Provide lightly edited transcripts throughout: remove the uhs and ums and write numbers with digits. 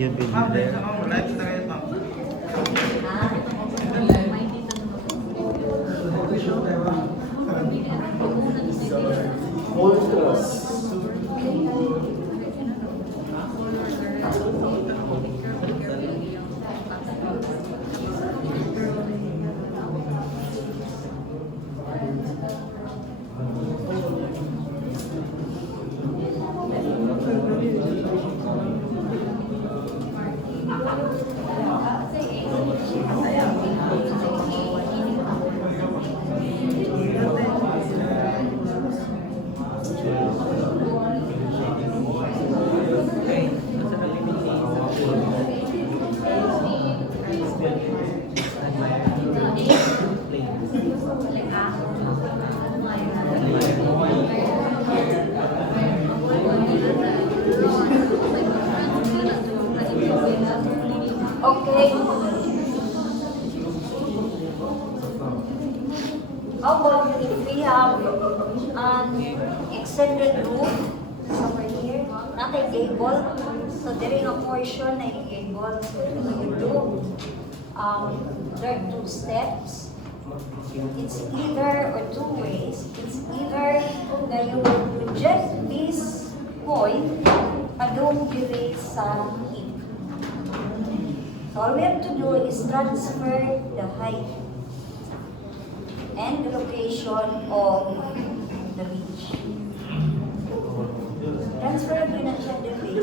You've been there. Okay. How about if we have an extended roof somewhere here, not a gable, so there is a portion na gable, so you do, there are two steps. It's either or two ways. It's either that you project this point padung diri sa hip. So all we have to do is transfer the height and the location of the ridge. Transfer yun na siya diri.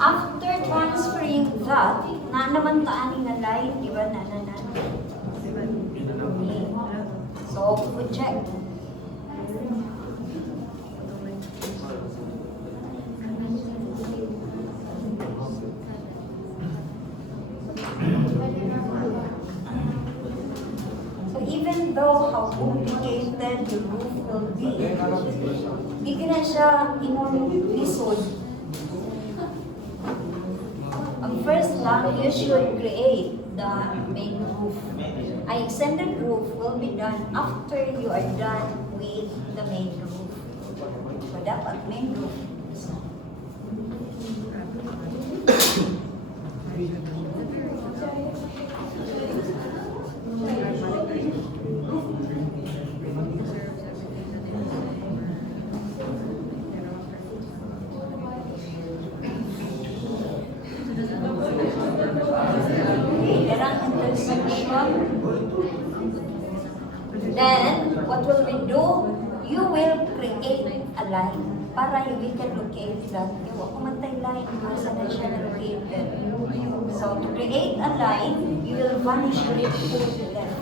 After transferring that, na naman taan nga line, di ba na? Okay. So, project. So, even though how complicated the roof will be, di ka na siya imong lisod. First lang, you should create the main roof. An extended roof will be done after you are done with the main roof. So, dapat main roof. Then, what will we do? You will create a line para we can locate that. Yung kumantay line, asa na siya located. So, to create a line, you will vanish it to the left.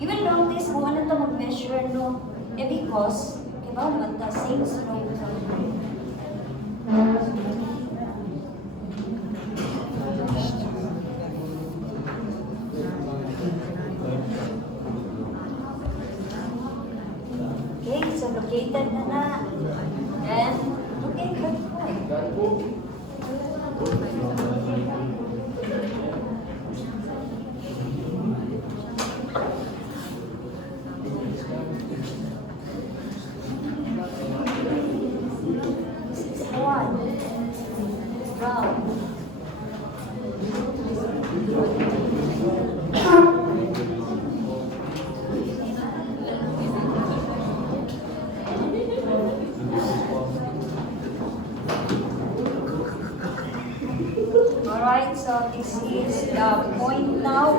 You will notice kung ano ito mag-measure, no? Because, diba, naman the same slope. Okay, so located na. And located po. This is one. Round. Alright, so this is the point now.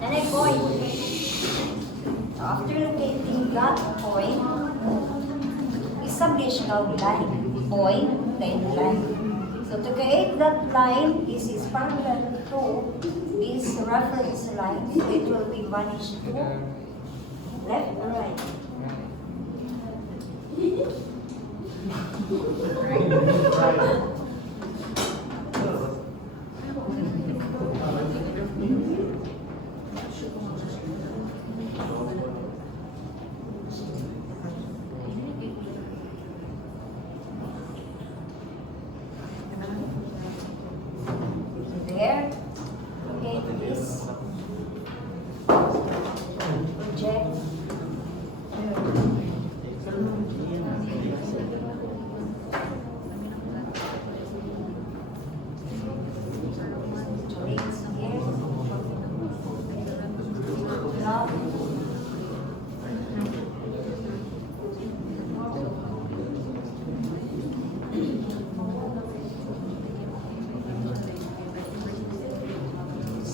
Then a point. So after locating that point, establish a line. Point, then line. So to create that line, this is parallel to this reference line. It will be vanished to left or right.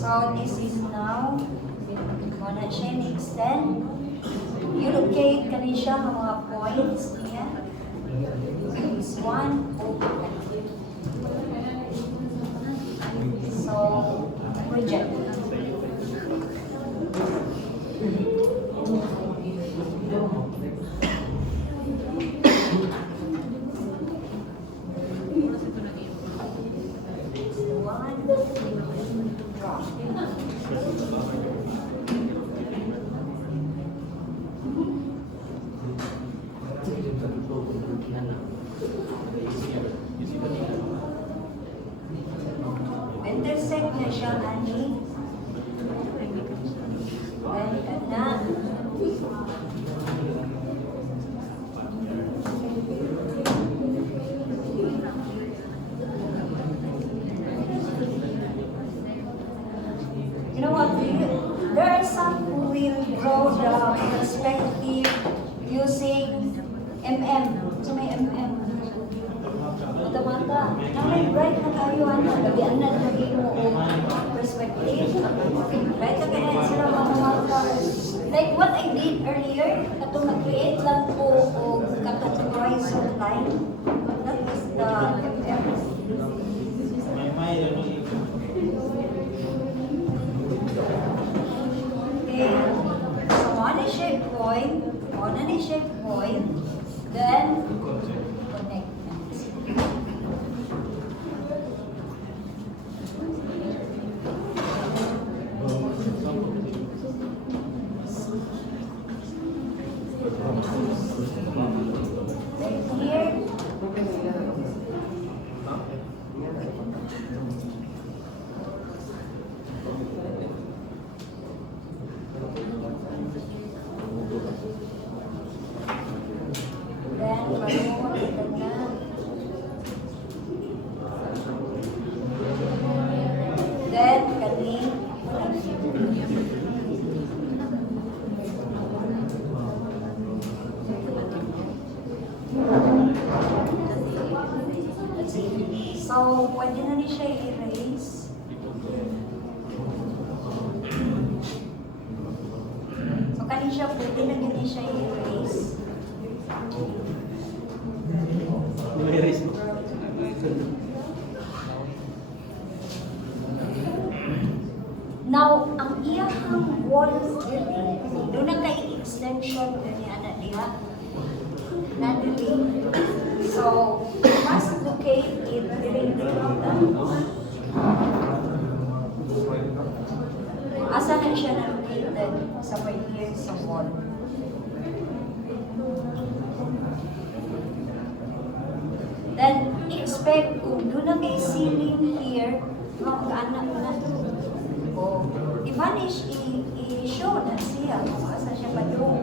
So this is now, muna siya ni-extend. You locate kani siya ng mga points niya. This one, so, project. Intersect na siya, ani. Then, na. You know what? There are some who will draw the perspective using So may mata-mata. Nakay bright na kayo, ano? Labian na lagi mo o perspective. Bright na kaya sila mga mata. Like what I did earlier, katong nag-create lang po o katong horizon line. That is the Okay. So, one is shape point, then connect. Then here, then kani so pwede na ni siya i-erase. So kani siya pwede na din siya i-erase. Now, ang iyahang wall dili, doon na kay extension kani ana diha. Na dili. So, must locate it dili asa na siya na located sa right here sa wall. Then, expect kung doon na kay ceiling here, mag-anak na o i-vanish, i-show na siya kung asa siya pa doon.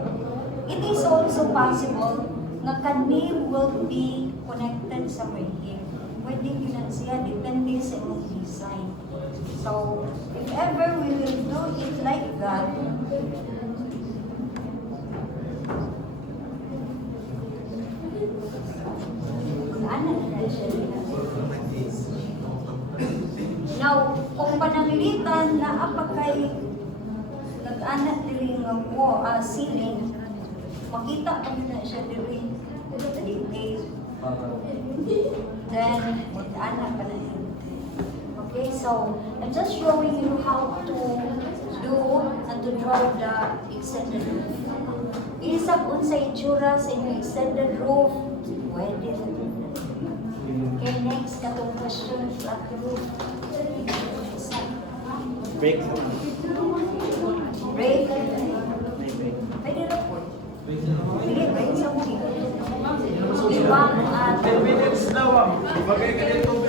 It is also possible na kani will be connected somewhere here. Pwede yun na siya, depende sa imong design. So, if ever we will do it like that, now, kung pananglitan na apakay nag-anak dili nga mo ceiling, makita pa na siya dili sa detail. Then, nag-anak pa na yun. Okay, so I'm just showing you how to do and to draw the extended roof. Isa kung sa itsura sa inyong extended roof, pwede na. Okay, next, katong question, flat roof. Break. Break. Pwede na po. Pwede, break sa mga. Ibang at 10 minutes daw. Bagay ka dito.